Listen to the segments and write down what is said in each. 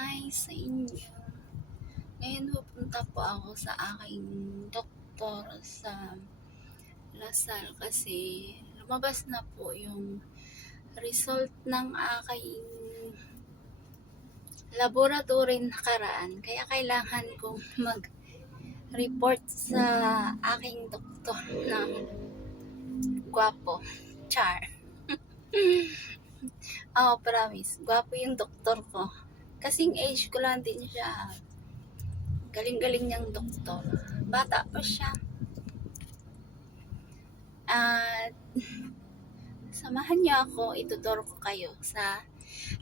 Hi sa inyo. Ngayon pupunta po ako sa aking doktor sa Lasal kasi lumabas na po yung result ng aking laboratory nakaraan. Kaya kailangan kong mag-report sa aking doktor na gwapo. Char. Oh, promise. Gwapo yung doktor ko. Kasing age ko lang din siya. Galing-galing niyang doktor. Bata pa siya. At samahan niyo ako, ituturo ko kayo sa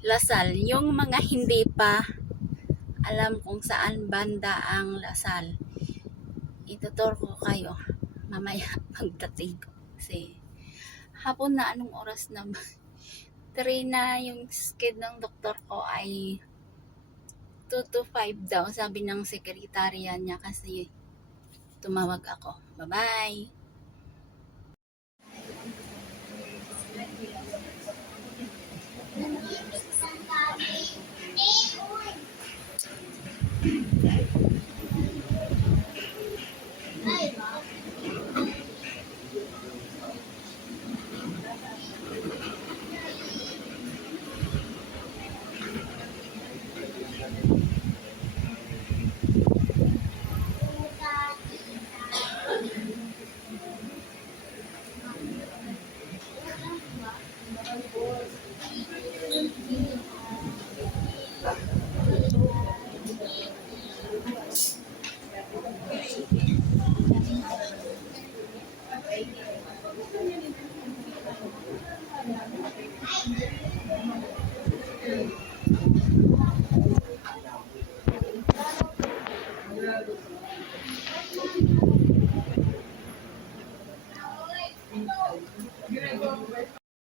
Lasal. Yung mga hindi pa alam kung saan banda ang Lasal, ituturo ko kayo mamaya pagdating ko. Kasi hapon na, anong oras na ba? 3 na yung schedule ng doktor ko ay 2 to 5 daw, sabi ng sekretarya niya kasi tumawag ako. Bye-bye!